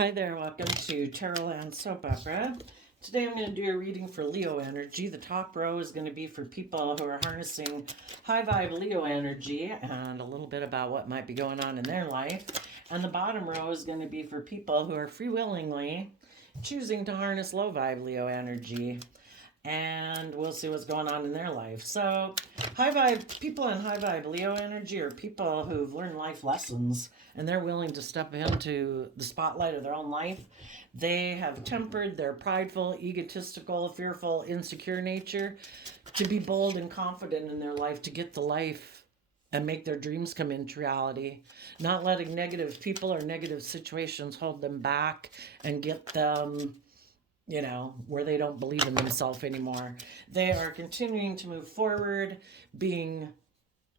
Hi there, welcome to Tarotland Soap Opera. Today I'm going to do a reading for Leo energy. The top row is going to be for people who are harnessing high vibe Leo energy and a little bit about what might be going on in their life. And the bottom row is going to be for people who are free willingly choosing to harness low vibe Leo energy. And we'll see what's going on in their life. So, high vibe people in high vibe Leo energy are people who've learned life lessons and they're willing to step into the spotlight of their own life. They have tempered their prideful, egotistical, fearful, insecure nature to be bold and confident in their life, to get the life and make their dreams come into reality, not letting negative people or negative situations hold them back and get them where they don't believe in themselves anymore. They are continuing to move forward, being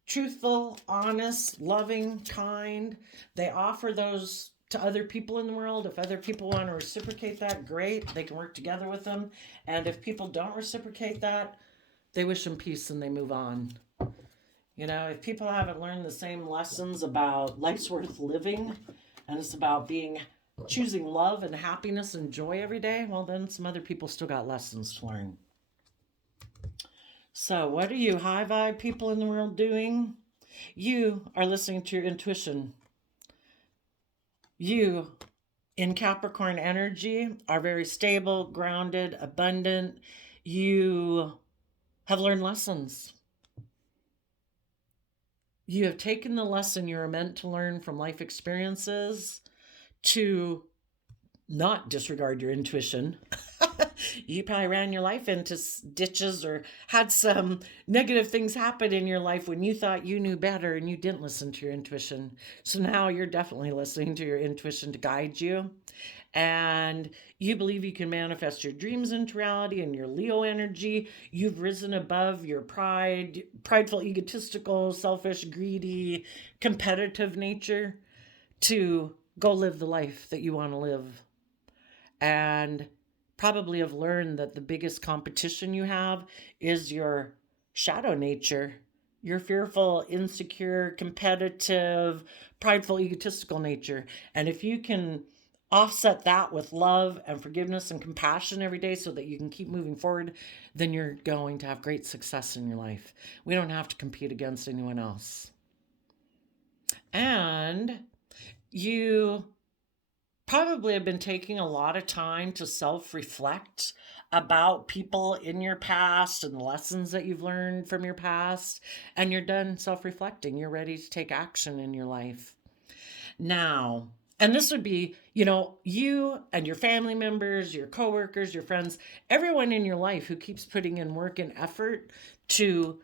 truthful, honest, loving, kind. They offer those to other people in the world. If other people want to reciprocate that, great. They can work together with them. And if people don't reciprocate that, they wish them peace and they move on. If people haven't learned the same lessons about life's worth living, and it's about choosing love and happiness and joy every day, well, then some other people still got lessons to learn. So, what are you high vibe people in the world doing? You are listening to your intuition. You, in Capricorn energy, are very stable, grounded, abundant. You have learned lessons. You have taken the lesson you were meant to learn from life experiences to not disregard your intuition. You probably ran your life into ditches or had some negative things happen in your life when you thought you knew better and you didn't listen to your intuition. So now you're definitely listening to your intuition to guide you. And you believe you can manifest your dreams into reality and your Leo energy. You've risen above your prideful, egotistical, selfish, greedy, competitive nature to go live the life that you want to live. And probably have learned that the biggest competition you have is your shadow nature, your fearful, insecure, competitive, prideful, egotistical nature. And if you can offset that with love and forgiveness and compassion every day so that you can keep moving forward, then you're going to have great success in your life. We don't have to compete against anyone else. And you probably have been taking a lot of time to self-reflect about people in your past and the lessons that you've learned from your past, and you're done self-reflecting. You're ready to take action in your life now. And this would be, you and your family members, your coworkers, your friends, everyone in your life who keeps putting in work and effort to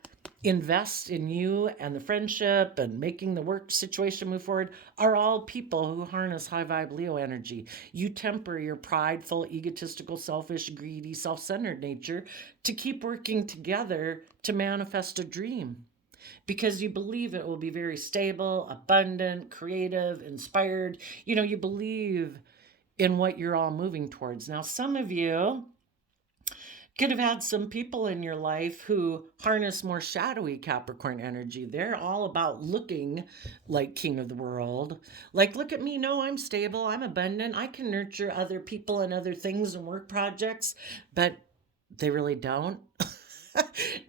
invest in you and the friendship and making the work situation move forward are all people who harness high vibe Leo energy. You temper your prideful, egotistical, selfish, greedy, self-centered nature to keep working together to manifest a dream, because you believe it will be very stable, abundant, creative, inspired. You believe in what you're all moving towards. Now, some of you could have had some people in your life who harness more shadowy Capricorn energy. They're all about looking like king of the world. Like, look at me. No, I'm stable. I'm abundant. I can nurture other people and other things and work projects, but they really don't.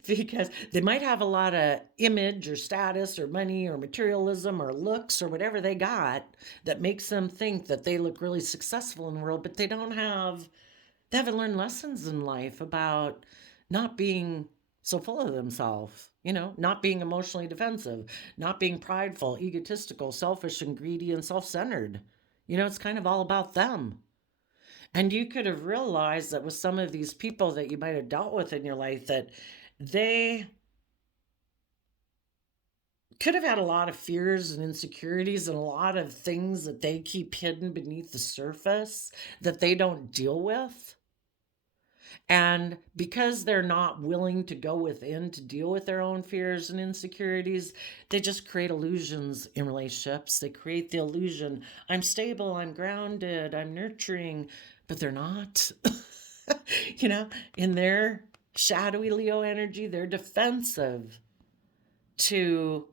Because they might have a lot of image or status or money or materialism or looks or whatever they got that makes them think that they look really successful in the world, but they haven't learned lessons in life about not being so full of themselves, not being emotionally defensive, not being prideful, egotistical, selfish, and greedy and self-centered. It's kind of all about them. And you could have realized that with some of these people that you might have dealt with in your life, that they could have had a lot of fears and insecurities and a lot of things that they keep hidden beneath the surface that they don't deal with. And because they're not willing to go within to deal with their own fears and insecurities, they just create illusions in relationships. They create the illusion, I'm stable, I'm grounded, I'm nurturing, but they're not. In their shadowy Leo energy, they're defensive to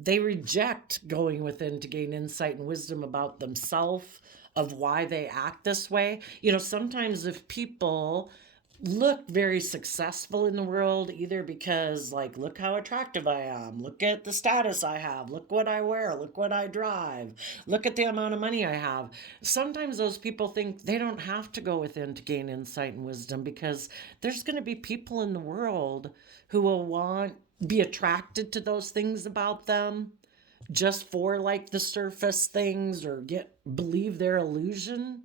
they reject going within to gain insight and wisdom about themselves, of why they act this way. Sometimes if people look very successful in the world, either because, like, look how attractive I am, look at the status I have, look what I wear, look what I drive, look at the amount of money I have. Sometimes those people think they don't have to go within to gain insight and wisdom, because there's going to be people in the world who will be attracted to those things about them just for, like, the surface things, or believe their illusion.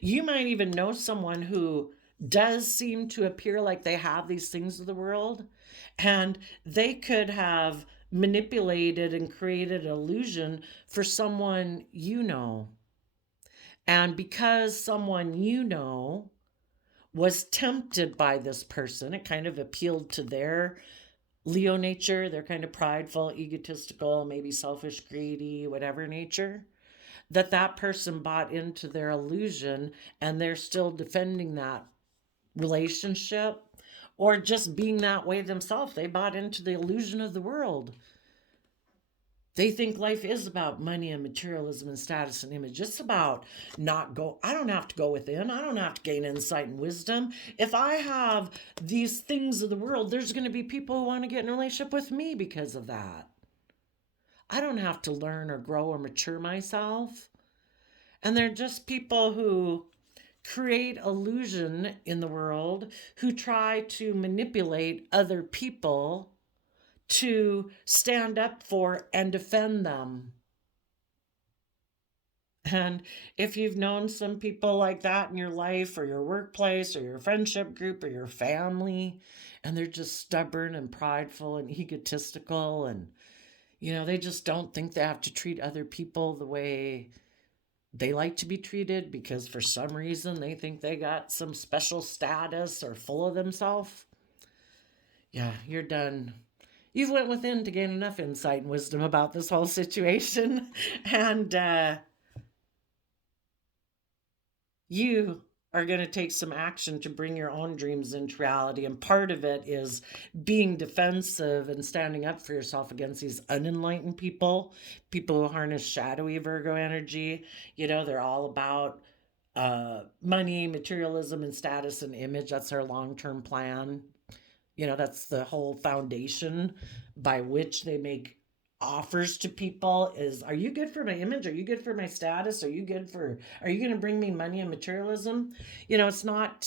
You might even know someone who does seem to appear like they have these things of the world, and they could have manipulated and created an illusion for someone you know. And because someone you know was tempted by this person, it kind of appealed to their Leo nature, their kind of prideful, egotistical, maybe selfish, greedy, whatever nature, that person bought into their illusion, and they're still defending that relationship, or just being that way themselves. They bought into the illusion of the world. They think life is about money and materialism and status and image. It's about I don't have to go within. I don't have to gain insight and wisdom. If I have these things of the world, there's going to be people who want to get in a relationship with me because of that. I don't have to learn or grow or mature myself. And they're just people who create illusion in the world, who try to manipulate other people to stand up for and defend them. And if you've known some people like that in your life, or your workplace, or your friendship group, or your family, and they're just stubborn and prideful and egotistical, and they just don't think they have to treat other people the way they like to be treated, because for some reason they think they got some special status, or full of themselves. Yeah, you're done. You've went within to gain enough insight and wisdom about this whole situation. And you are going to take some action to bring your own dreams into reality. And part of it is being defensive and standing up for yourself against these unenlightened people who harness shadowy Virgo energy. They're all about money, materialism, and status and image. That's their long-term plan. That's the whole foundation by which they make offers to people is, are you good for my image? Are you good for my status? Are you going to bring me money and materialism? It's not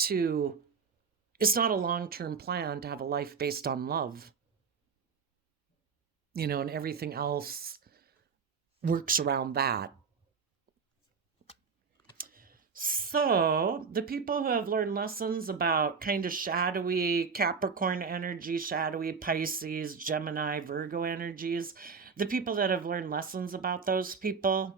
a long-term plan to have a life based on love. And everything else works around that. So the people who have learned lessons about kind of shadowy Capricorn energy, shadowy Pisces, Gemini, Virgo energies, the people that have learned lessons about those people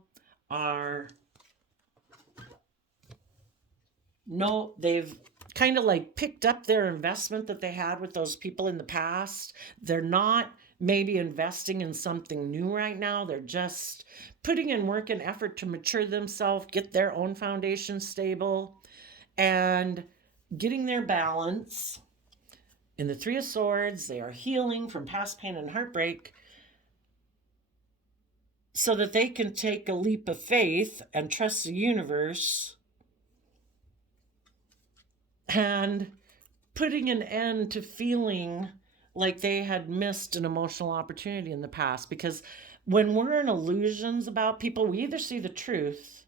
they've kind of like picked up their investment that they had with those people in the past. They're not maybe investing in something new right now. They're just putting in work and effort to mature themselves, get their own foundation stable, and getting their balance. In the Three of Swords, they are healing from past pain and heartbreak so that they can take a leap of faith and trust the universe, and putting an end to feeling like they had missed an emotional opportunity in the past. Because when we're in illusions about people, we either see the truth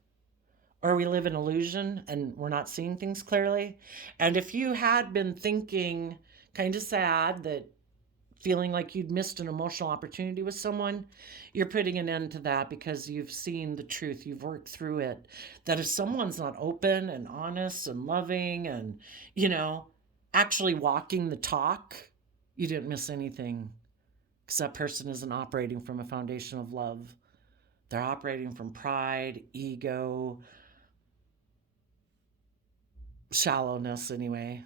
or we live in illusion and we're not seeing things clearly. And if you had been thinking kind of sad, that feeling like you'd missed an emotional opportunity with someone, you're putting an end to that, because you've seen the truth, you've worked through it. That if someone's not open and honest and loving and, actually walking the talk, you didn't miss anything, because that person isn't operating from a foundation of love. They're operating from pride, ego, shallowness anyway.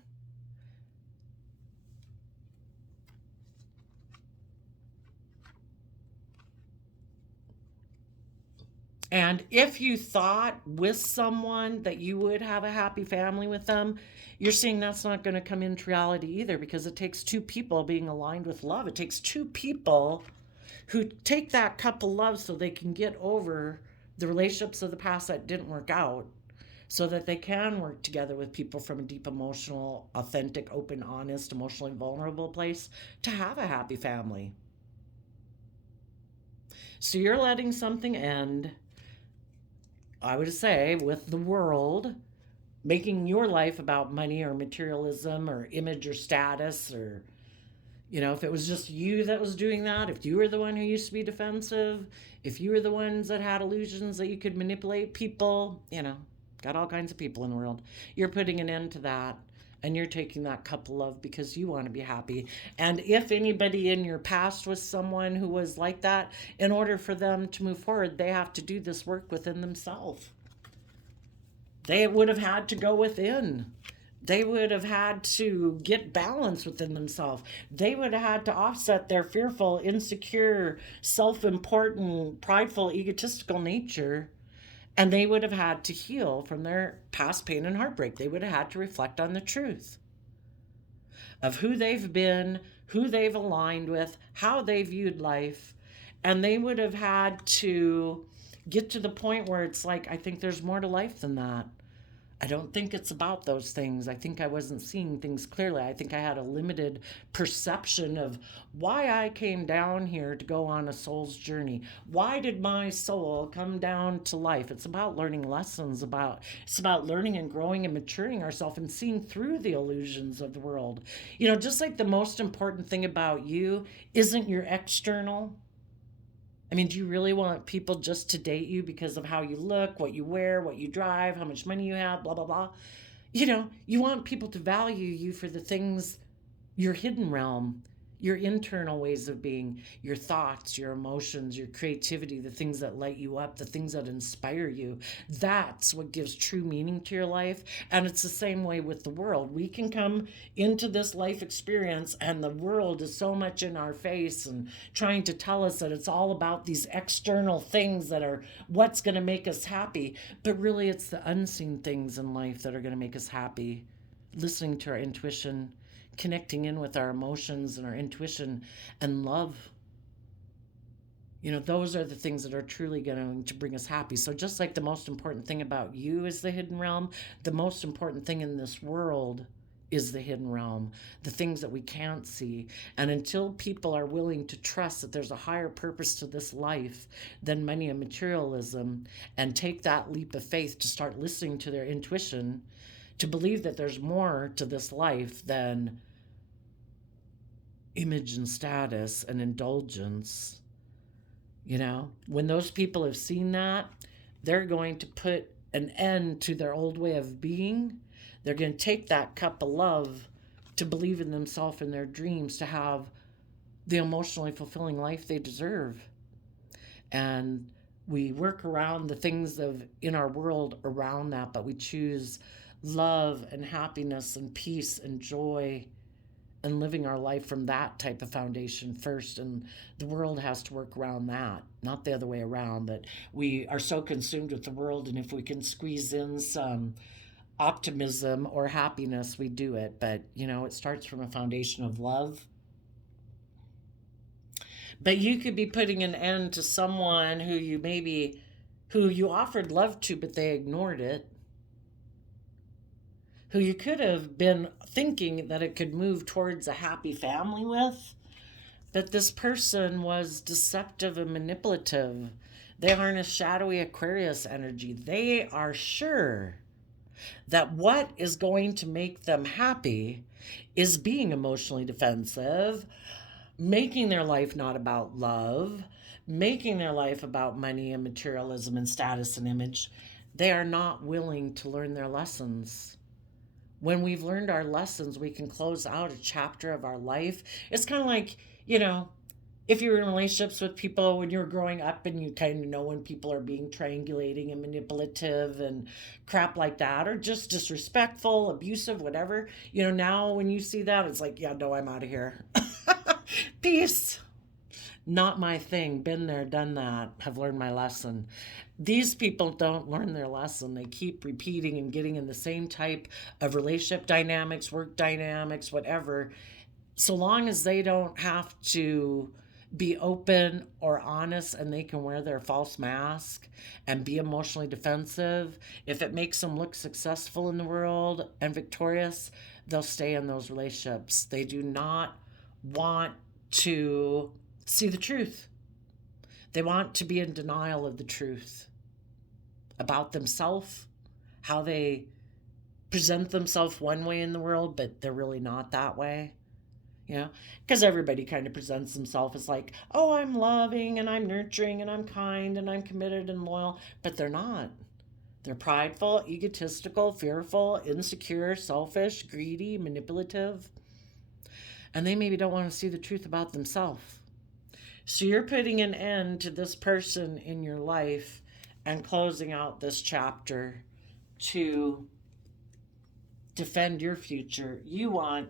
And if you thought with someone that you would have a happy family with them, you're seeing that's not going to come into reality either, because it takes two people being aligned with love. It takes two people who take that cup of love so they can get over the relationships of the past that didn't work out, so that they can work together with people from a deep emotional, authentic, open, honest, emotionally vulnerable place to have a happy family. So you're letting something end, I would say, with the world, making your life about money or materialism or image or status, or, if it was just you that was doing that, if you were the one who used to be defensive, if you were the ones that had illusions that you could manipulate people, got all kinds of people in the world, you're putting an end to that. And you're taking that cup of love because you want to be happy. And if anybody in your past was someone who was like that, in order for them to move forward, they have to do this work within themselves. They would have had to go within. They would have had to get balance within themselves. They would have had to offset their fearful, insecure, self important, prideful, egotistical nature. And they would have had to heal from their past pain and heartbreak. They would have had to reflect on the truth of who they've been, who they've aligned with, how they viewed life. And they would have had to get to the point where it's like, I think there's more to life than that. I don't think it's about those things. I think I wasn't seeing things clearly. I think I had a limited perception of why I came down here to go on a soul's journey. Why did my soul come down to life? It's about learning lessons, it's about learning and growing and maturing ourselves and seeing through the illusions of the world. Just like the most important thing about you isn't your external. I mean, do you really want people just to date you because of how you look, what you wear, what you drive, how much money you have, blah, blah, blah? You want people to value you for the things, your hidden realm, your internal ways of being, your thoughts, your emotions, your creativity, the things that light you up, the things that inspire you. That's what gives true meaning to your life. And it's the same way with the world. We can come into this life experience and the world is so much in our face and trying to tell us that it's all about these external things that are what's going to make us happy. But really, it's the unseen things in life that are going to make us happy. Listening to our intuition, connecting in with our emotions and our intuition and love. Those are the things that are truly going to bring us happy. So just like the most important thing about you is the hidden realm, the most important thing in this world is the hidden realm, the things that we can't see. And until people are willing to trust that there's a higher purpose to this life than money and materialism, and take that leap of faith to start listening to their intuition, to believe that there's more to this life than image and status and indulgence. When those people have seen that, they're going to put an end to their old way of being. They're going to take that cup of love to believe in themselves and their dreams, to have the emotionally fulfilling life they deserve. And we work around the things in our world around that, but we choose love and happiness and peace and joy and living our life from that type of foundation first. And the world has to work around that, not the other way around, that we are so consumed with the world, and if we can squeeze in some optimism or happiness, we do it. But it starts from a foundation of love. But you could be putting an end to someone who you offered love to, but they ignored it, who you could have been thinking that it could move towards a happy family with. But this person was deceptive and manipulative. They harness shadowy Aquarius energy. They are sure that what is going to make them happy is being emotionally defensive, making their life not about love, making their life about money and materialism and status and image. They are not willing to learn their lessons. When we've learned our lessons, we can close out a chapter of our life. It's kind of like, if you're in relationships with people when you're growing up, and you kind of know when people are being triangulating and manipulative and crap like that, or just disrespectful, abusive, whatever. Now when you see that, it's like, yeah, no, I'm out of here. Peace. Not my thing. Been there, done that. Have learned my lesson. These people don't learn their lesson. They keep repeating and getting in the same type of relationship dynamics, work dynamics, whatever. So long as they don't have to be open or honest, and they can wear their false mask and be emotionally defensive. If it makes them look successful in the world and victorious, they'll stay in those relationships. They do not want to see the truth. They want to be in denial of the truth about themselves, how they present themselves one way in the world, but they're really not that way. You know, because everybody kind of presents themselves as like, oh, I'm loving and I'm nurturing and I'm kind and I'm committed and loyal, but they're not. They're prideful, egotistical, fearful, insecure, selfish, greedy, manipulative, and they maybe don't want to see the truth about themselves. So you're putting an end to this person in your life and closing out this chapter to defend your future. You want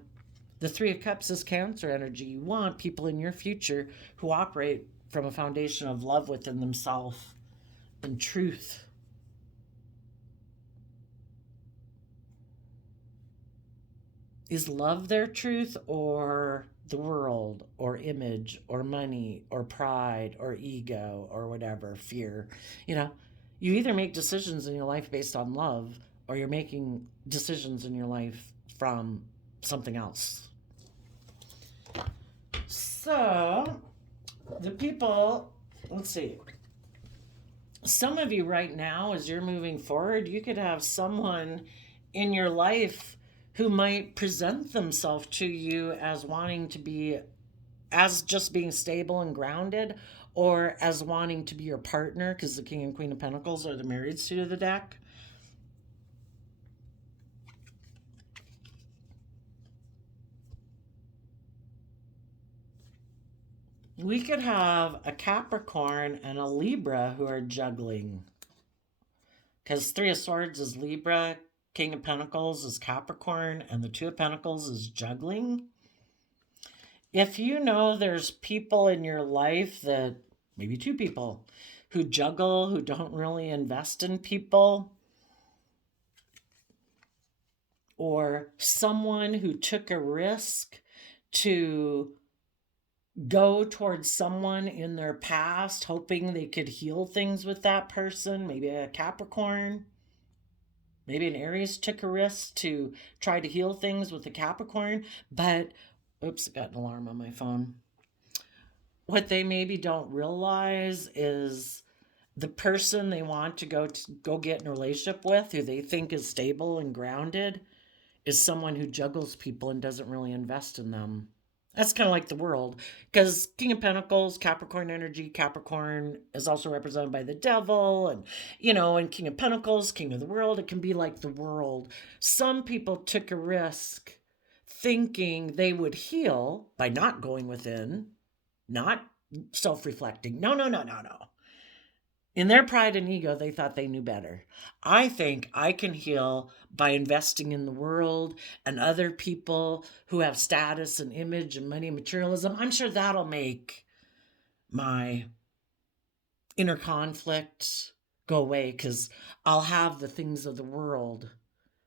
the Three of Cups is Cancer energy. You want people in your future who operate from a foundation of love within themselves and truth. Is love their truth, or the world, or image, or money, or pride, or ego, or whatever, fear? You know, you either make decisions in your life based on love, or you're making decisions in your life from something else. So, the people, let's see. Some of you right now, as you're moving forward, you could have someone in your life who might present themselves to you as wanting to be, as just being stable and grounded, or as wanting to be your partner, because the King and Queen of Pentacles are the married suit of the deck. We could have a Capricorn and a Libra who are juggling. Because Three of Swords is Libra, King of Pentacles is Capricorn, and the Two of Pentacles is juggling. If you know there's people in your life that, maybe two people, who juggle, who don't really invest in people, or someone who took a risk to go towards someone in their past, hoping they could heal things with that person, maybe a Capricorn, maybe an Aries took a risk to try to heal things with a Capricorn, but, oops, I got an alarm on my phone. What they maybe don't realize is the person they want to go get in a relationship with, who they think is stable and grounded, is someone who juggles people and doesn't really invest in them. That's kind of like the world, because King of Pentacles, Capricorn energy, Capricorn is also represented by the devil, and King of Pentacles, King of the world. It can be like the world. Some people took a risk thinking they would heal by not going within, not self-reflecting. No, no, no, no, no. In their pride and ego, they thought they knew better. I think I can heal by investing in the world and other people who have status and image and money and materialism. I'm sure that'll make my inner conflict go away because I'll have the things of the world.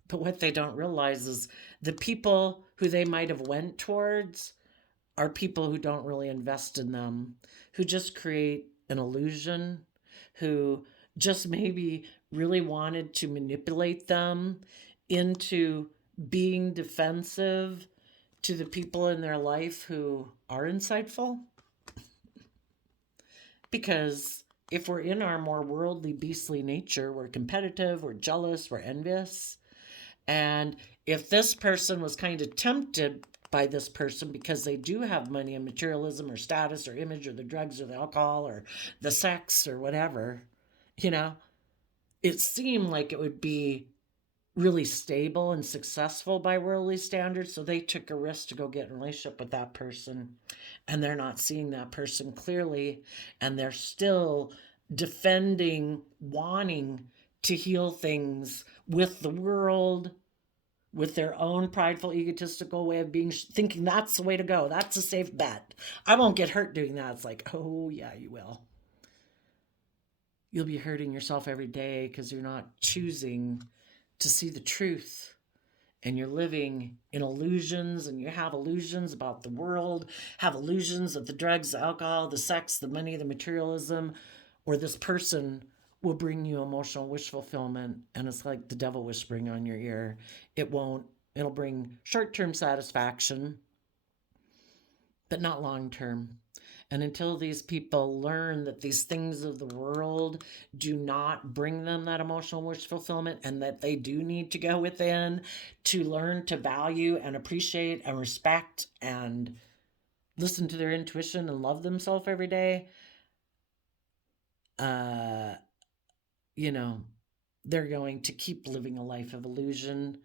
But what they don't realize is the people who they might have went towards are people who don't really invest in them, who just create an illusion, who just maybe really wanted to manipulate them into being defensive to the people in their life who are insightful. Because if we're in our more worldly, beastly nature, we're competitive, we're jealous, we're envious. And if this person was kind of tempted by this person because they do have money and materialism or status or image or the drugs or the alcohol or the sex or whatever, it seemed like it would be really stable and successful by worldly standards. So they took a risk to go get in a relationship with that person, and they're not seeing that person clearly, and they're still defending, wanting to heal things with the world, with their own prideful, egotistical way of being, thinking that's the way to go. That's a safe bet. I won't get hurt doing that. It's like, oh, yeah, you will. You'll be hurting yourself every day because you're not choosing to see the truth and you're living in illusions, and you have illusions about the world, have illusions of the drugs, the alcohol, the sex, the money, the materialism, or this person will bring you emotional wish fulfillment, and it's like the devil whispering on your ear. It won't. It'll bring short-term satisfaction, but not long-term. And until these people learn that these things of the world do not bring them that emotional wish fulfillment, and that they do need to go within to learn to value and appreciate and respect and listen to their intuition and love themselves every day, uh, you know, they're going to keep living a life of illusion,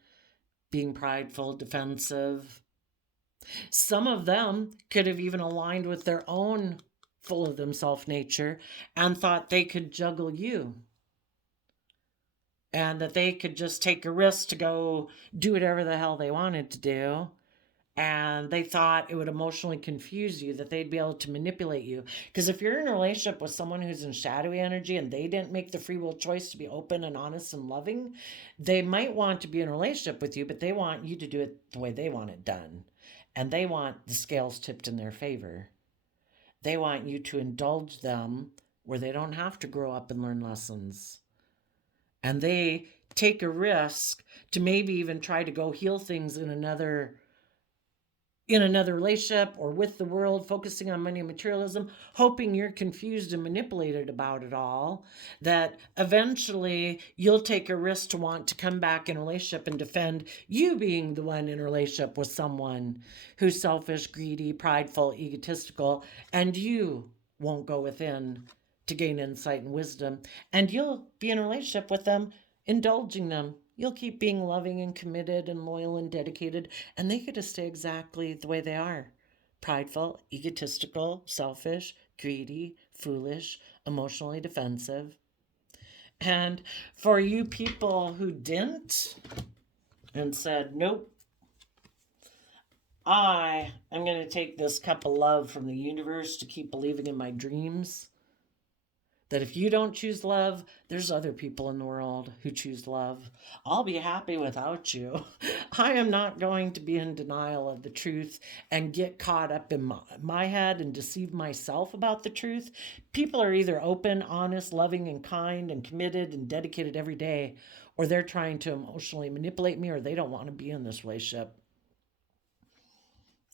being prideful, defensive. Some of them could have even aligned with their own full of themself nature and thought they could juggle you, and that they could just take a risk to go do whatever the hell they wanted to do. And they thought it would emotionally confuse you, that they'd be able to manipulate you. Because if you're in a relationship with someone who's in shadowy energy and they didn't make the free will choice to be open and honest and loving, they might want to be in a relationship with you, but they want you to do it the way they want it done. And they want the scales tipped in their favor. They want you to indulge them where they don't have to grow up and learn lessons. And they take a risk to maybe even try to go heal things in another relationship or with the world, focusing on money and materialism, hoping you're confused and manipulated about it all, that eventually you'll take a risk to want to come back in a relationship and defend you being the one in a relationship with someone who's selfish, greedy, prideful, egotistical, and you won't go within to gain insight and wisdom, and you'll be in a relationship with them, indulging them. You'll keep being loving and committed and loyal and dedicated, and they get to stay exactly the way they are: prideful, egotistical, selfish, greedy, foolish, emotionally defensive. And for you people who didn't and said, nope, I am going to take this cup of love from the universe to keep believing in my dreams, that if you don't choose love, there's other people in the world who choose love. I'll be happy without you. I am not going to be in denial of the truth and get caught up in my head and deceive myself about the truth. People are either open, honest, loving, and kind, and committed and dedicated every day, or they're trying to emotionally manipulate me, or they don't want to be in this relationship.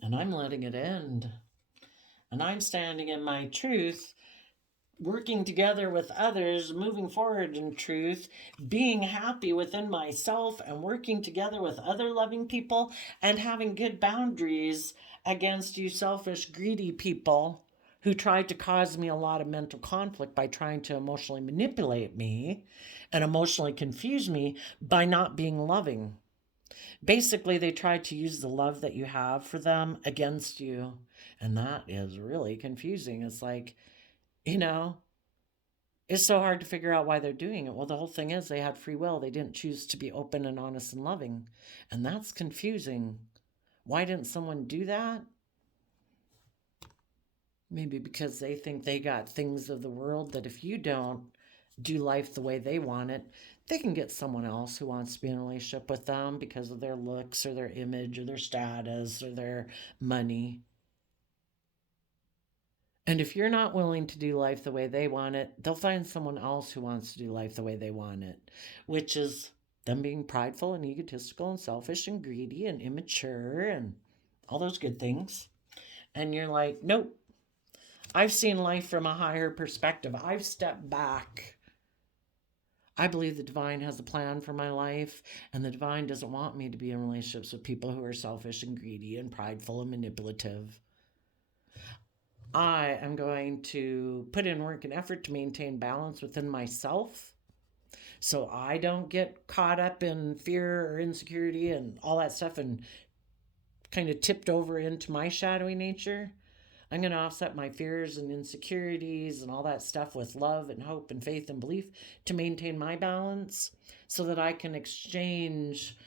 And I'm letting it end. And I'm standing in my truth, working together with others, moving forward in truth, being happy within myself, and working together with other loving people, and having good boundaries against you selfish, greedy people who tried to cause me a lot of mental conflict by trying to emotionally manipulate me and emotionally confuse me by not being loving. Basically, they tried to use the love that you have for them against you. And that is really confusing. It's like, you know, it's so hard to figure out why they're doing it. Well, the whole thing is they had free will. They didn't choose to be open and honest and loving. And that's confusing. Why didn't someone do that? Maybe because they think they got things of the world that if you don't do life the way they want it, they can get someone else who wants to be in a relationship with them because of their looks or their image or their status or their money. And if you're not willing to do life the way they want it, they'll find someone else who wants to do life the way they want it, which is them being prideful and egotistical and selfish and greedy and immature and all those good things. And you're like, nope, I've seen life from a higher perspective. I've stepped back. I believe the divine has a plan for my life, and the divine doesn't want me to be in relationships with people who are selfish and greedy and prideful and manipulative. I am going to put in work and effort to maintain balance within myself so I don't get caught up in fear or insecurity and all that stuff and kind of tipped over into my shadowy nature. I'm going to offset my fears and insecurities and all that stuff with love and hope and faith and belief to maintain my balance so that I can exchange,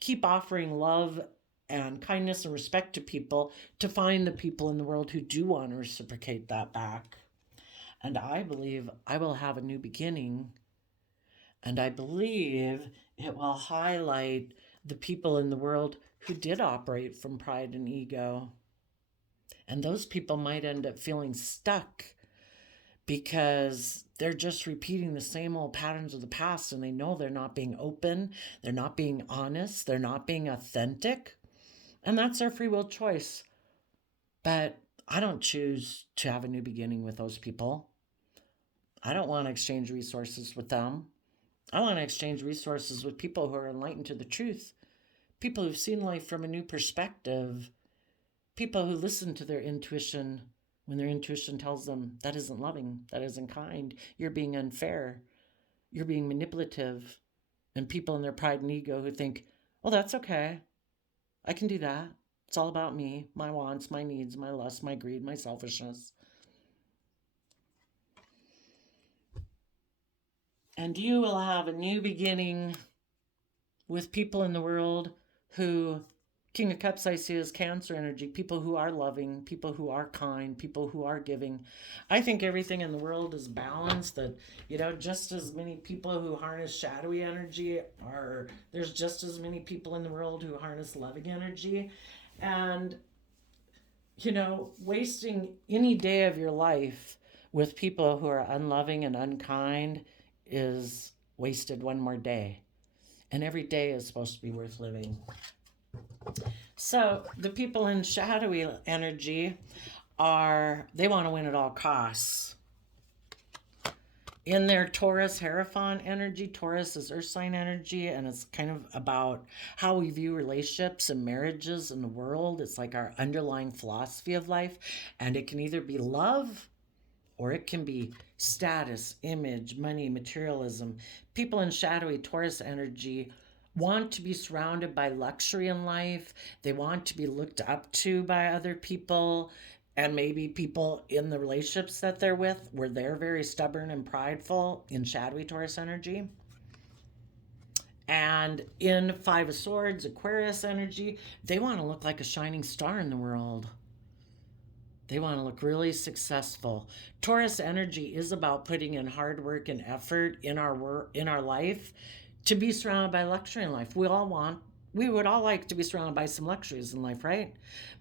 keep offering love and kindness and respect to people, to find the people in the world who do want to reciprocate that back. And I believe I will have a new beginning. And I believe it will highlight the people in the world who did operate from pride and ego. And those people might end up feeling stuck because they're just repeating the same old patterns of the past, and they know they're not being open, they're not being honest, they're not being authentic. And that's their free will choice. But I don't choose to have a new beginning with those people. I don't want to exchange resources with them. I want to exchange resources with people who are enlightened to the truth, people who've seen life from a new perspective, people who listen to their intuition when their intuition tells them that isn't loving, that isn't kind, you're being unfair, you're being manipulative, and people in their pride and ego who think, well, that's okay. I can do that. It's all about me, my wants, my needs, my lust, my greed, my selfishness. And you will have a new beginning with people in the world who, King of Cups I see as Cancer energy, people who are loving, people who are kind, people who are giving. I think everything in the world is balanced, that, just as many people who harness shadowy energy there's just as many people in the world who harness loving energy. And, wasting any day of your life with people who are unloving and unkind is wasted one more day. And every day is supposed to be worth living. So the people in shadowy energy they want to win at all costs. In their Taurus Hierophant energy, Taurus is earth sign energy, and it's kind of about how we view relationships and marriages in the world. It's like our underlying philosophy of life, and it can either be love or it can be status, image, money, materialism. People in shadowy Taurus energy want to be surrounded by luxury in life. They want to be looked up to by other people, and maybe people in the relationships that they're with where they're very stubborn and prideful in shadowy Taurus energy. And in Five of Swords, Aquarius energy, they want to look like a shining star in the world. They want to look really successful. Taurus energy is about putting in hard work and effort in our life to be surrounded by luxury in life. We would all like to be surrounded by some luxuries in life, right?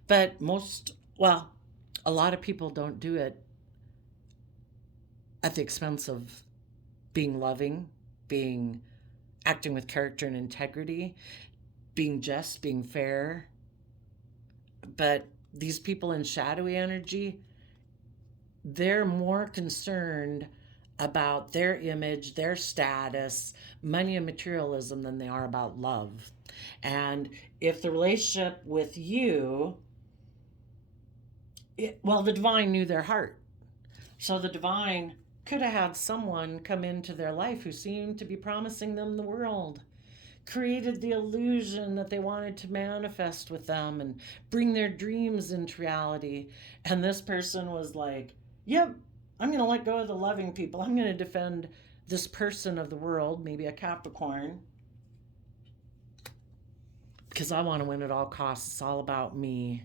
But a lot of people don't do it at the expense of being loving, acting with character and integrity, being just, being fair. But these people in shadowy energy, they're more concerned about their image, their status, money and materialism than they are about love. And if the relationship with you, the divine knew their heart. So the divine could have had someone come into their life who seemed to be promising them the world, created the illusion that they wanted to manifest with them and bring their dreams into reality. And this person was like, yep, I'm going to let go of the loving people. I'm going to defend this person of the world, maybe a Capricorn, because I want to win at all costs. It's all about me.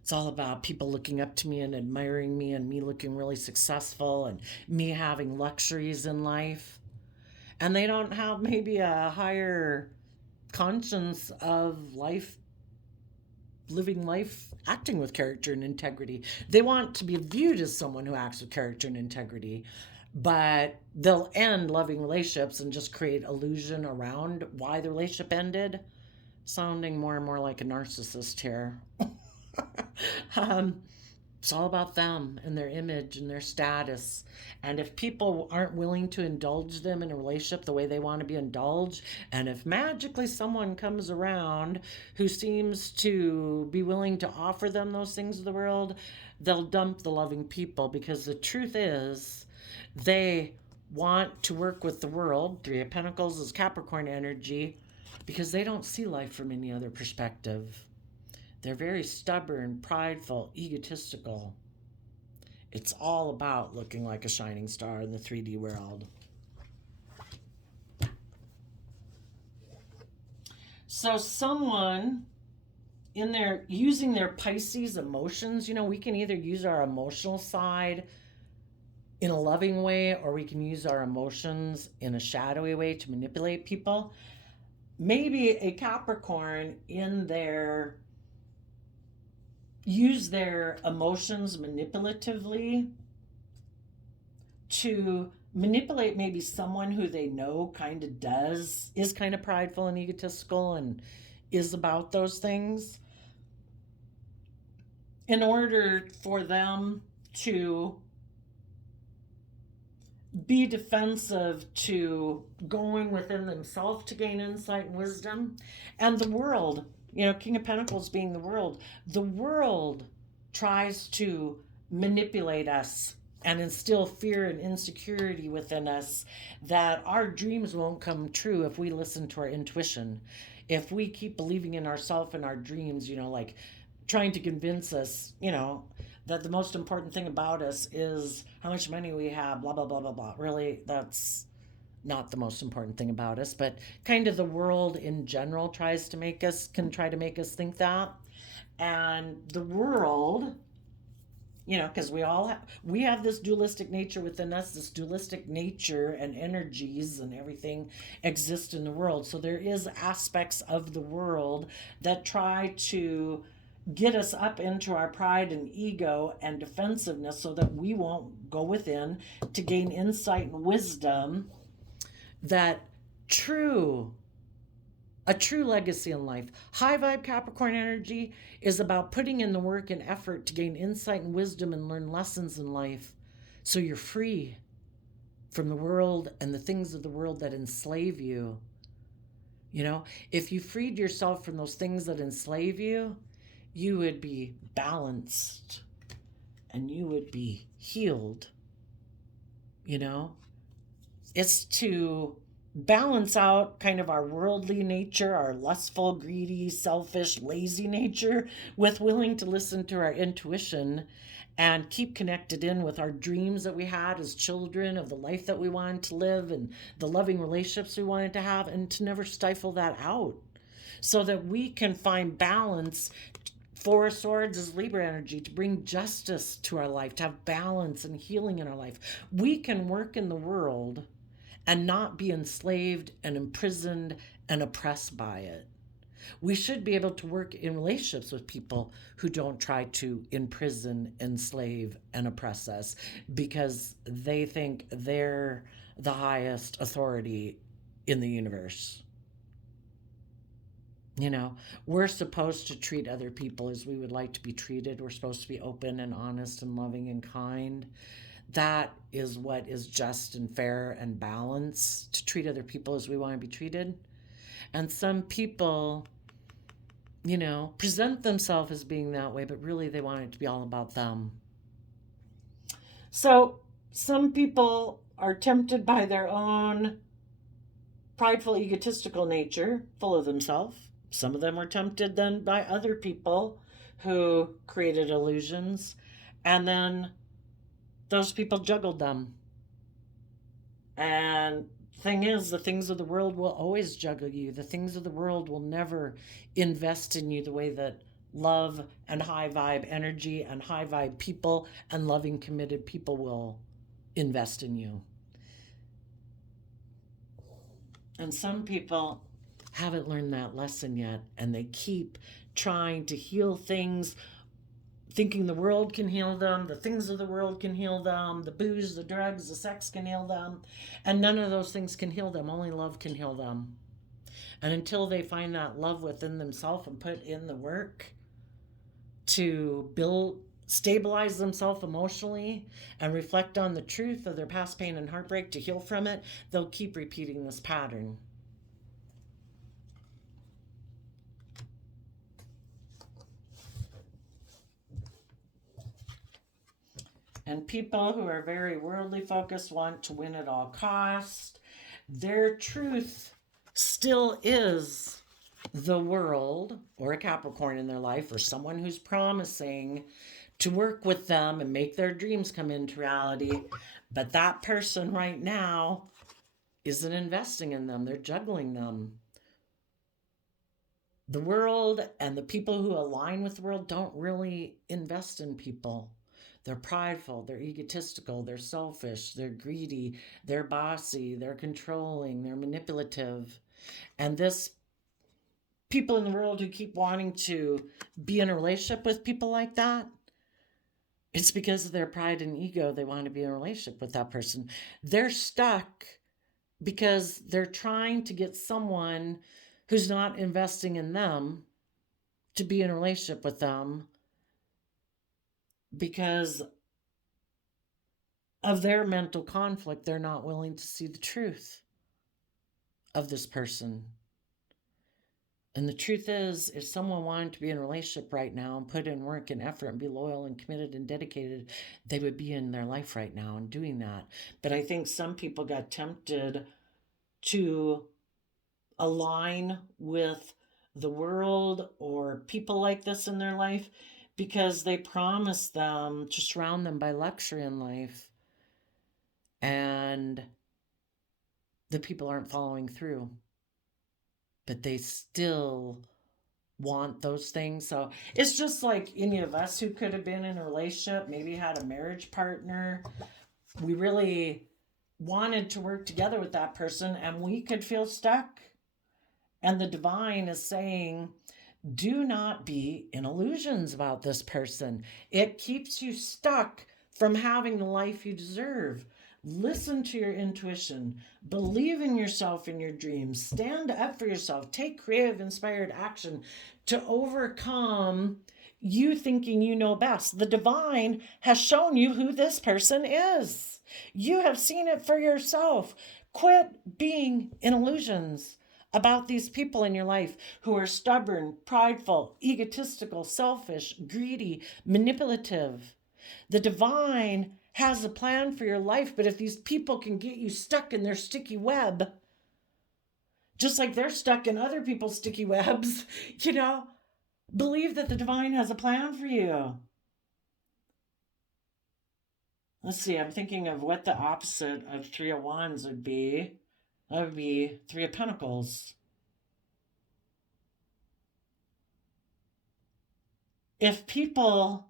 It's all about people looking up to me and admiring me, and me looking really successful, and me having luxuries in life. And they don't have maybe a higher conscience of life, living life, acting with character and integrity. They want to be viewed as someone who acts with character and integrity, but they'll end loving relationships and just create illusion around why the relationship ended, sounding more and more like a narcissist here. It's all about them and their image and their status. And if people aren't willing to indulge them in a relationship the way they want to be indulged, and if magically someone comes around who seems to be willing to offer them those things of the world, they'll dump the loving people, because the truth is they want to work with the world. Three of Pentacles is Capricorn energy, because they don't see life from any other perspective. They're very stubborn, prideful, egotistical. It's all about looking like a shining star in the 3D world. So someone using their Pisces emotions, we can either use our emotional side in a loving way, or we can use our emotions in a shadowy way to manipulate people. maybe a Capricorn use their emotions manipulatively to manipulate maybe someone who they know kind of is kind of prideful and egotistical and is about those things, in order for them to be defensive to going within themselves to gain insight and wisdom. And the world, King of Pentacles being the world tries to manipulate us and instill fear and insecurity within us that our dreams won't come true if we listen to our intuition. If we keep believing in ourselves and our dreams, like trying to convince us, that the most important thing about us is how much money we have, blah, blah, blah, blah, blah. Really, that's not the most important thing about us, but kind of the world in general can try to make us think that. And the world, because we have this dualistic nature within us, this dualistic nature and energies and everything exist in the world. So there is aspects of the world that try to get us up into our pride and ego and defensiveness so that we won't go within to gain insight and wisdom that a true legacy in life. High vibe Capricorn energy is about putting in the work and effort to gain insight and wisdom and learn lessons in life so you're free from the world and the things of the world that enslave you. If you freed yourself from those things that enslave you, you would be balanced and you would be healed. It's to balance out kind of our worldly nature, our lustful, greedy, selfish, lazy nature, with willing to listen to our intuition and keep connected in with our dreams that we had as children of the life that we wanted to live and the loving relationships we wanted to have, and to never stifle that out so that we can find balance. Four of Swords is Libra energy, to bring justice to our life, to have balance and healing in our life. We can work in the world and not be enslaved and imprisoned and oppressed by it. We should be able to work in relationships with people who don't try to imprison, enslave, and oppress us because they think they're the highest authority in the universe. We're supposed to treat other people as we would like to be treated. We're supposed to be open and honest and loving and kind. That is what is just and fair and balanced, to treat other people as we want to be treated. And some people, present themselves as being that way, but really they want it to be all about them. So some people are tempted by their own prideful, egotistical nature, full of themselves. Some of them were tempted then by other people who created illusions, and then those people juggled them. And thing is, the things of the world will always juggle you. The things of the world will never invest in you the way that love and high vibe energy and high vibe people and loving, committed people will invest in you. And some people haven't learned that lesson yet, and they keep trying to heal things, thinking the world can heal them, the things of the world can heal them, the booze, the drugs, the sex can heal them, and none of those things can heal them. Only love can heal them. And until they find that love within themselves and put in the work to stabilize themselves emotionally and reflect on the truth of their past pain and heartbreak to heal from it, they'll keep repeating this pattern. And people who are very worldly focused want to win at all costs. Their truth still is the world, or a Capricorn in their life, or someone who's promising to work with them and make their dreams come into reality. But that person right now isn't investing in them. They're juggling them. The world and the people who align with the world don't really invest in people. They're prideful, they're egotistical, they're selfish, they're greedy, they're bossy, they're controlling, they're manipulative. And this people in the world who keep wanting to be in a relationship with people like that, it's because of their pride and ego. They want to be in a relationship with that person. They're stuck because they're trying to get someone who's not investing in them to be in a relationship with them because of their mental conflict. They're not willing to see the truth of this person. And the truth is, if someone wanted to be in a relationship right now and put in work and effort and be loyal and committed and dedicated, they would be in their life right now and doing that. But I think some people got tempted to align with the world or people like this in their life because they promised them to surround them by luxury in life. And the people aren't following through, but they still want those things. So it's just like any of us who could have been in a relationship, maybe had a marriage partner. We really wanted to work together with that person and we could feel stuck. And the divine is saying, do not be in illusions about this person. It keeps you stuck from having the life you deserve. Listen to your intuition. Believe in yourself and your dreams. Stand up for yourself. Take creative, inspired action to overcome you thinking you know best. The divine has shown you who this person is. You have seen it for yourself. Quit being in illusions about these people in your life who are stubborn, prideful, egotistical, selfish, greedy, manipulative. The divine has a plan for your life, but if these people can get you stuck in their sticky web, just like they're stuck in other people's sticky webs, believe that the divine has a plan for you. Let's see, I'm thinking of what the opposite of Three of Wands would be. That would be Three of Pentacles. If people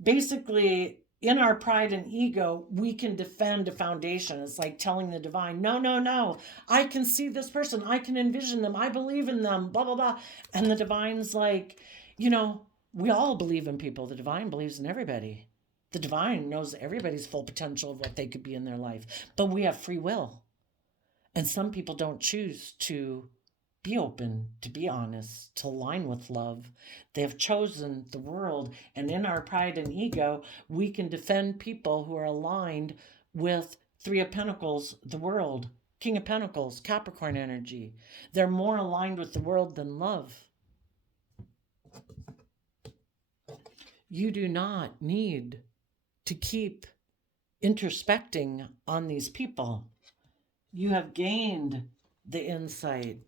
basically, in our pride and ego, we can defend a foundation. It's like telling the divine, no, no, no, I can see this person. I can envision them. I believe in them, blah, blah, blah. And the divine's like, we all believe in people. The divine believes in everybody. The divine knows everybody's full potential of what they could be in their life. But we have free will. And some people don't choose to be open, to be honest, to align with love. They have chosen the world. And in our pride and ego, we can defend people who are aligned with Three of Pentacles, the world, King of Pentacles, Capricorn energy. They're more aligned with the world than love. You do not need to keep introspecting on these people. You have gained the insight.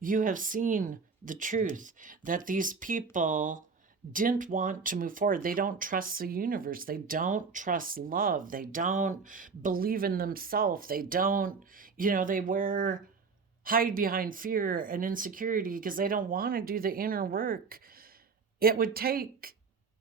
You have seen the truth that these people didn't want to move forward. They don't trust the universe. They don't trust love. They don't believe in themselves. They don't, they hide behind fear and insecurity because they don't want to do the inner work. It would take,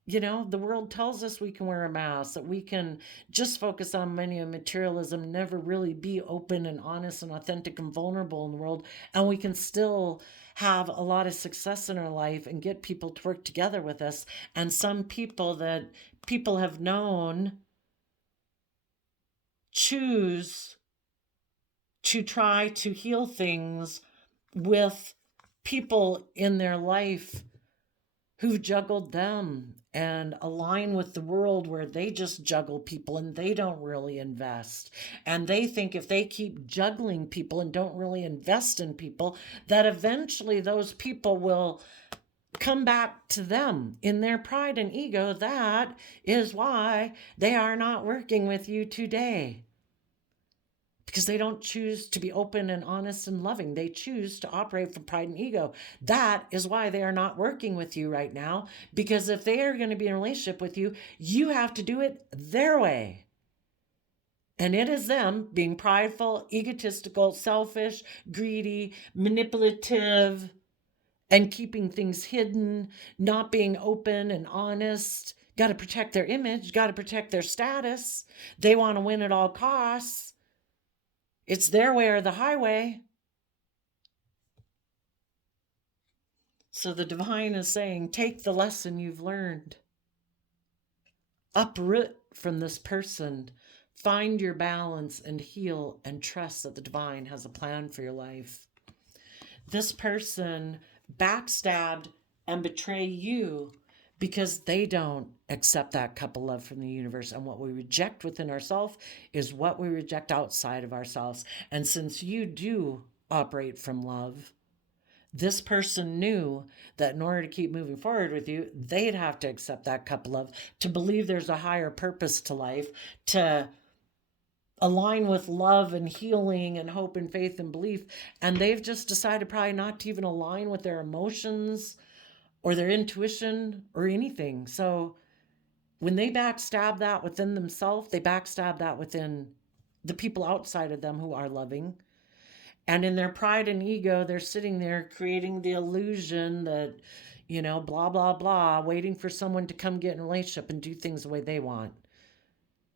the world tells us we can wear a mask, that we can just focus on money and materialism, never really be open and honest and authentic and vulnerable in the world. And we can still have a lot of success in our life and get people to work together with us. And some people that people have known choose to try to heal things with people in their life who've juggled them and align with the world where they just juggle people and they don't really invest. And they think if they keep juggling people and don't really invest in people, that eventually those people will come back to them in their pride and ego. That is why they are not working with you today. Because they don't choose to be open and honest and loving. They choose to operate from pride and ego. That is why they are not working with you right now. Because if they are going to be in a relationship with you, you have to do it their way. And it is them being prideful, egotistical, selfish, greedy, manipulative, and keeping things hidden, not being open and honest. Got to protect their image, got to protect their status. They want to win at all costs. It's their way or the highway. So the divine is saying, take the lesson you've learned, uproot from this person, find your balance and heal and trust that the divine has a plan for your life. This person backstabbed and betray you because they don't accept that cup of love from the universe. And what we reject within ourselves is what we reject outside of ourselves. And since you do operate from love, this person knew that in order to keep moving forward with you, they'd have to accept that cup of love, to believe there's a higher purpose to life, to align with love and healing and hope and faith and belief. And they've just decided probably not to even align with their emotions or their intuition or anything. So when they backstab that within themselves, they backstab that within the people outside of them who are loving. And in their pride and ego, they're sitting there creating the illusion that, blah, blah, blah, waiting for someone to come get in a relationship and do things the way they want.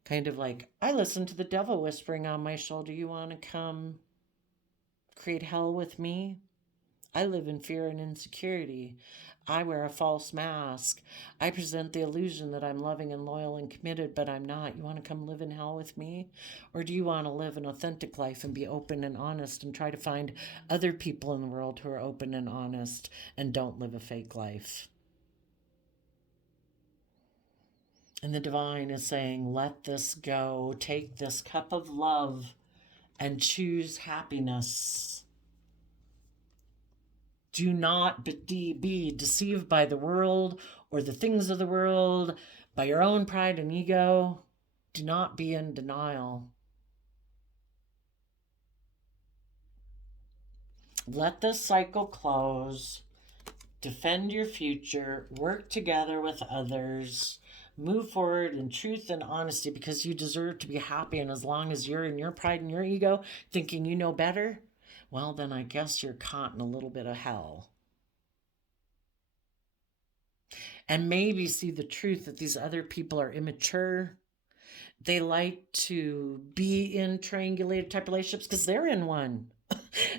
Kind of like, I listen to the devil whispering on my shoulder, you want to come create hell with me? I live in fear and insecurity. I wear a false mask. I present the illusion that I'm loving and loyal and committed, but I'm not. You want to come live in hell with me? Or do you want to live an authentic life and be open and honest and try to find other people in the world who are open and honest and don't live a fake life? And the divine is saying, let this go. Take this cup of love and choose happiness. Do not be deceived by the world or the things of the world, by your own pride and ego. Do not be in denial. Let this cycle close. Defend your future. Work together with others. Move forward in truth and honesty because you deserve to be happy. And as long as you're in your pride and your ego thinking you know better, well, then I guess you're caught in a little bit of hell. And maybe see the truth that these other people are immature. They like to be in triangulated type relationships because they're in one.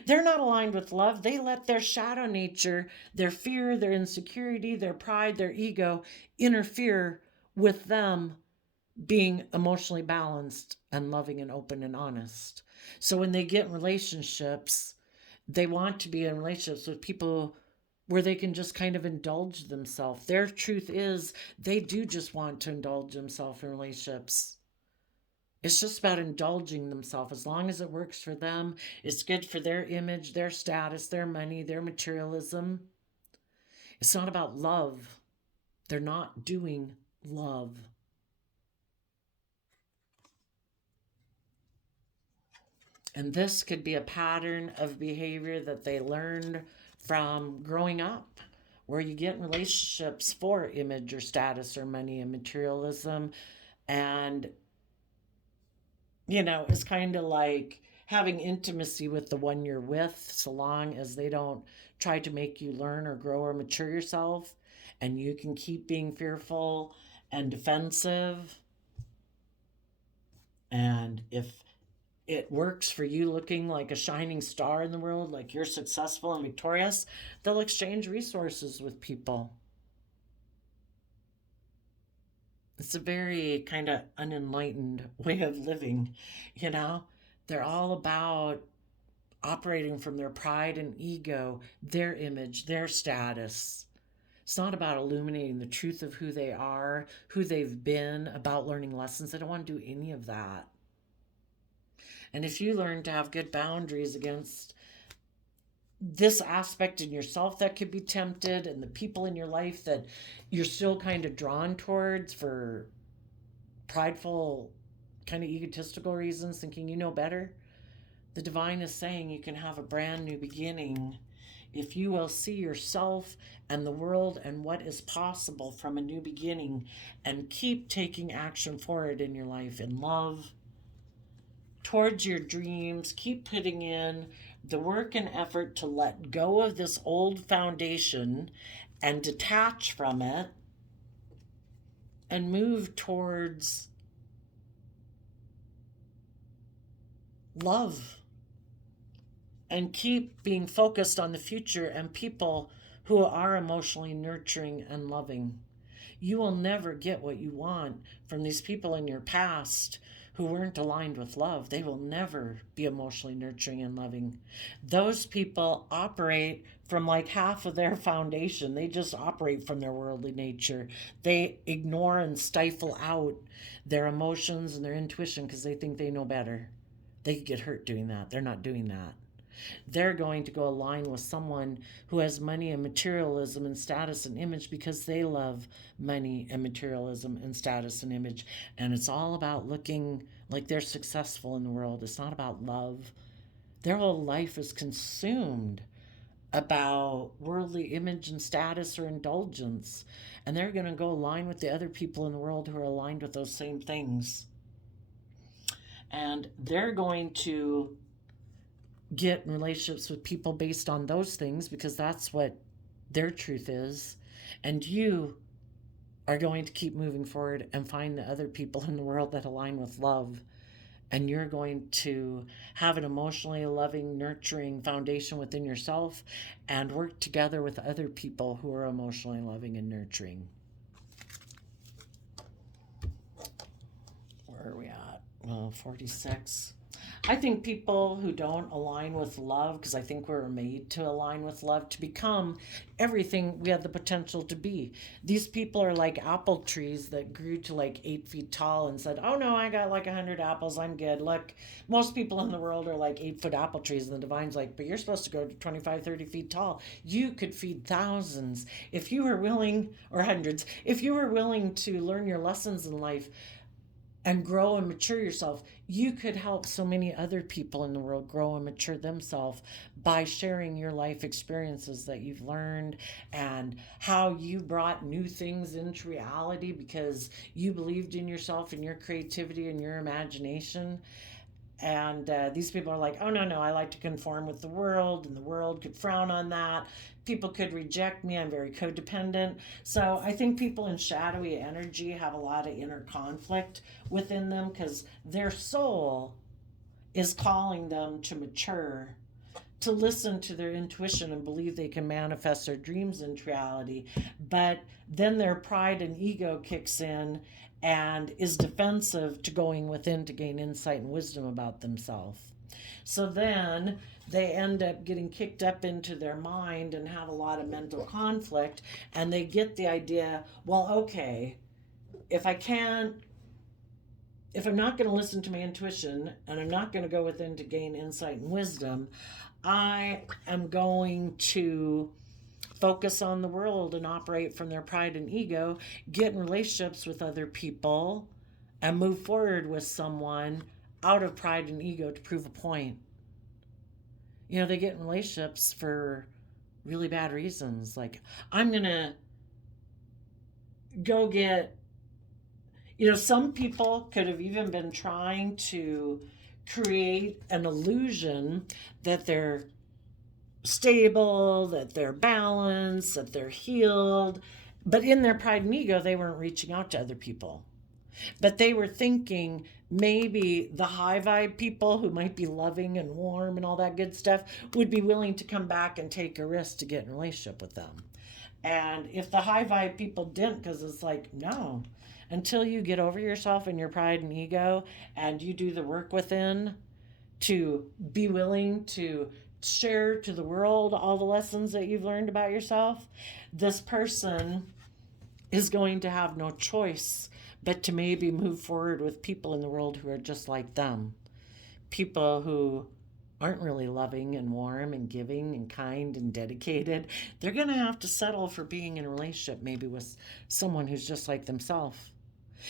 They're not aligned with love. They let their shadow nature, their fear, their insecurity, their pride, their ego interfere with them being emotionally balanced and loving and open and honest. So when they get in relationships, they want to be in relationships with people where they can just kind of indulge themselves. Their truth is they do just want to indulge themselves in relationships. It's just about indulging themselves. As long as it works for them, it's good for their image, their status, their money, their materialism. It's not about love. They're not doing love. And this could be a pattern of behavior that they learned from growing up, where you get in relationships for image or status or money and materialism. And it's kind of like having intimacy with the one you're with, so long as they don't try to make you learn or grow or mature yourself, and you can keep being fearful and defensive. And if it works for you looking like a shining star in the world, like you're successful and victorious, they'll exchange resources with people. It's a very kind of unenlightened way of living, They're all about operating from their pride and ego, their image, their status. It's not about illuminating the truth of who they are, who they've been, about learning lessons. They don't want to do any of that. And if you learn to have good boundaries against this aspect in yourself that could be tempted, and the people in your life that you're still kind of drawn towards for prideful, kind of egotistical reasons, thinking you know better, the divine is saying you can have a brand new beginning if you will see yourself and the world and what is possible from a new beginning, and keep taking action forward in your life in love towards your dreams. Keep putting in the work and effort to let go of this old foundation and detach from it and move towards love, and keep being focused on the future and people who are emotionally nurturing and loving. You will never get what you want from these people in your past who weren't aligned with love. They will never be emotionally nurturing and loving. Those people operate from like half of their foundation. They just operate from their worldly nature. They ignore and stifle out their emotions and their intuition because they think they know better. They could get hurt doing that. They're not doing that. They're going to go align with someone who has money and materialism and status and image because they love money and materialism and status and image. And it's all about looking like they're successful in the world. It's not about love. Their whole life is consumed about worldly image and status or indulgence. And they're going to go align with the other people in the world who are aligned with those same things. And they're going to get in relationships with people based on those things because that's what their truth is. And you are going to keep moving forward and find the other people in the world that align with love. And you're going to have an emotionally loving, nurturing foundation within yourself and work together with other people who are emotionally loving and nurturing. Where are we at? Well, 46. I think people who don't align with love, because I think we're made to align with love to become everything we have the potential to be. These people are like apple trees that grew to like 8 feet tall and said, oh no, I got like 100 apples, I'm good. Look, most people in the world are like 8 foot apple trees, and the divine's like, but you're supposed to go to 25, 30 feet tall. You could feed thousands if you were willing, or hundreds, if you were willing to learn your lessons in life and grow and mature yourself. You could help so many other people in the world grow and mature themselves by sharing your life experiences that you've learned and how you brought new things into reality because you believed in yourself and your creativity and your imagination. And these people are like, oh, no, no, I like to conform with the world, and the world could frown on that. People could reject me. I'm very codependent. So I think people in shadowy energy have a lot of inner conflict within them because their soul is calling them to mature, to listen to their intuition and believe they can manifest their dreams into reality. But then their pride and ego kicks in and is defensive to going within to gain insight and wisdom about themselves. So then they end up getting kicked up into their mind and have a lot of mental conflict, and they get the idea, well, okay, if I can't, if I'm not going to listen to my intuition and I'm not going to go within to gain insight and wisdom, I am going to focus on the world and operate from their pride and ego, get in relationships with other people, and move forward with someone out of pride and ego to prove a point. You know, they get in relationships for really bad reasons. Like, I'm going to go get, you know, some people could have even been trying to create an illusion that they're stable, that they're balanced, that they're healed. But in their pride and ego, they weren't reaching out to other people. But they were thinking maybe the high vibe people who might be loving and warm and all that good stuff would be willing to come back and take a risk to get in a relationship with them. And if the high vibe people didn't, because it's like, no, until you get over yourself and your pride and ego and you do the work within to be willing to share to the world all the lessons that you've learned about yourself, this person is going to have no choice but to maybe move forward with people in the world who are just like them. People who aren't really loving and warm and giving and kind and dedicated. They're going to have to settle for being in a relationship maybe with someone who's just like themselves.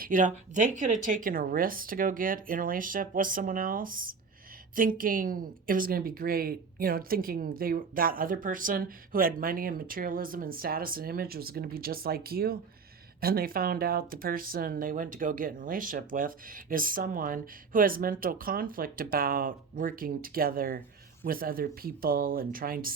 You know, they could have taken a risk to go get in a relationship with someone else, thinking it was going to be great, you know, thinking that other person who had money and materialism and status and image was going to be just like you. And they found out the person they went to go get in a relationship with is someone who has mental conflict about working together with other people and trying to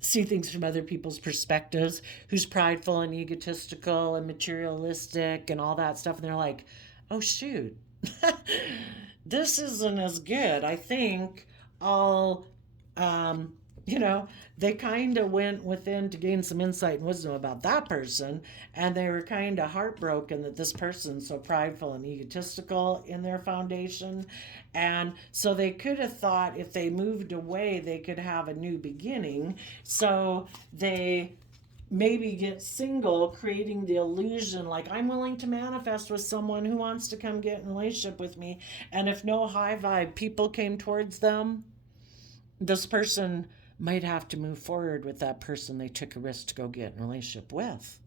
see things from other people's perspectives, who's prideful and egotistical and materialistic and all that stuff. And they're like, oh, shoot, this isn't as good. I think I'll You know, they kind of went within to gain some insight and wisdom about that person, and they were kind of heartbroken that this person's so prideful and egotistical in their foundation. And so they could have thought if they moved away, they could have a new beginning. So they maybe get single, creating the illusion like I'm willing to manifest with someone who wants to come get in a relationship with me. And if no high vibe people came towards them, this person might have to move forward with that person they took a risk to go get in a relationship with.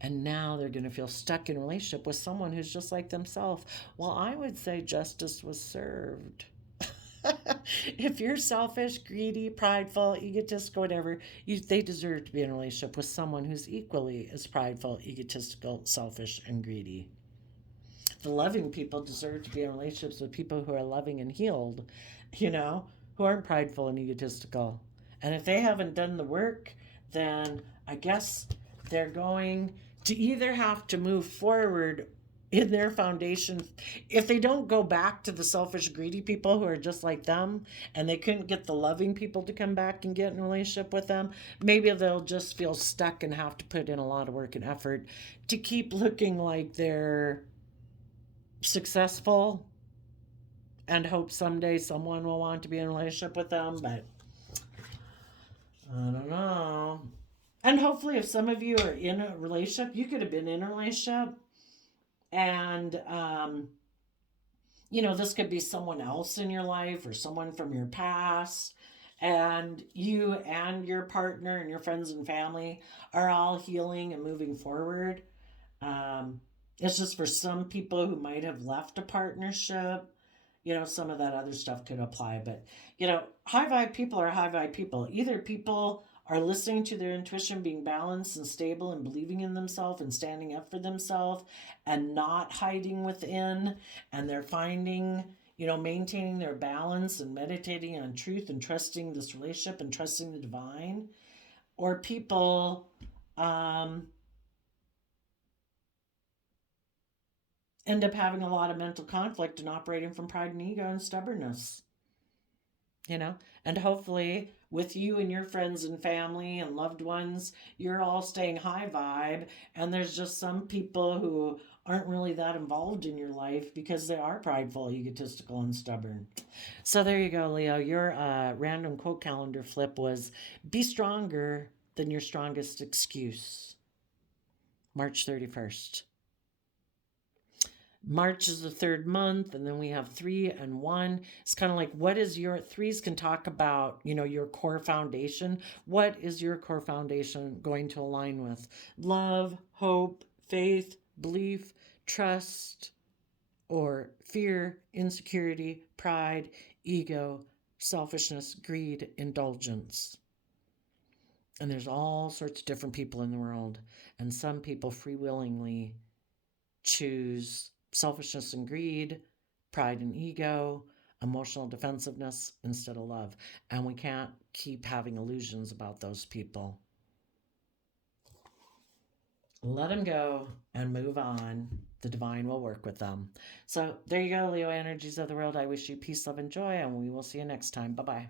And now they're going to feel stuck in a relationship with someone who's just like themselves. Well, I would say justice was served. If you're selfish, greedy, prideful, egotistical, whatever, they deserve to be in a relationship with someone who's equally as prideful, egotistical, selfish, and greedy. The loving people deserve to be in relationships with people who are loving and healed, you know, who aren't prideful and egotistical. And if they haven't done the work, then I guess they're going to either have to move forward in their foundation. If they don't go back to the selfish, greedy people who are just like them, and they couldn't get the loving people to come back and get in a relationship with them, maybe they'll just feel stuck and have to put in a lot of work and effort to keep looking like they're successful and hope someday someone will want to be in a relationship with them. But I don't know. And hopefully, if some of you are in a relationship, you could have been in a relationship, and this could be someone else in your life or someone from your past, and you and your partner and your friends and family are all healing and moving forward. Um, it's just for some people who might have left a partnership, some of that other stuff could apply. But, high vibe people are high vibe people. Either people are listening to their intuition, being balanced and stable and believing in themselves and standing up for themselves and not hiding within, and they're finding, maintaining their balance and meditating on truth and trusting this relationship and trusting the divine. Or people, end up having a lot of mental conflict and operating from pride and ego and stubbornness, and hopefully with you and your friends and family and loved ones, you're all staying high vibe, and there's just some people who aren't really that involved in your life because they are prideful, egotistical, and stubborn. So there you go, Leo. Your random quote calendar flip was be stronger than your strongest excuse. March 31st. March is the third month, and then we have 3 and 1. It's kind of like, what is your threes can talk about, your core foundation. What is your core foundation going to align with? Love, hope, faith, belief, trust, or fear, insecurity, pride, ego, selfishness, greed, indulgence. And there's all sorts of different people in the world, and some people free willingly choose selfishness and greed, pride and ego, emotional defensiveness instead of love. And we can't keep having illusions about those people. Let them go and move on. The divine will work with them. So there you go, Leo energies of the world. I wish you peace, love, and joy, and we will see you next time. Bye bye.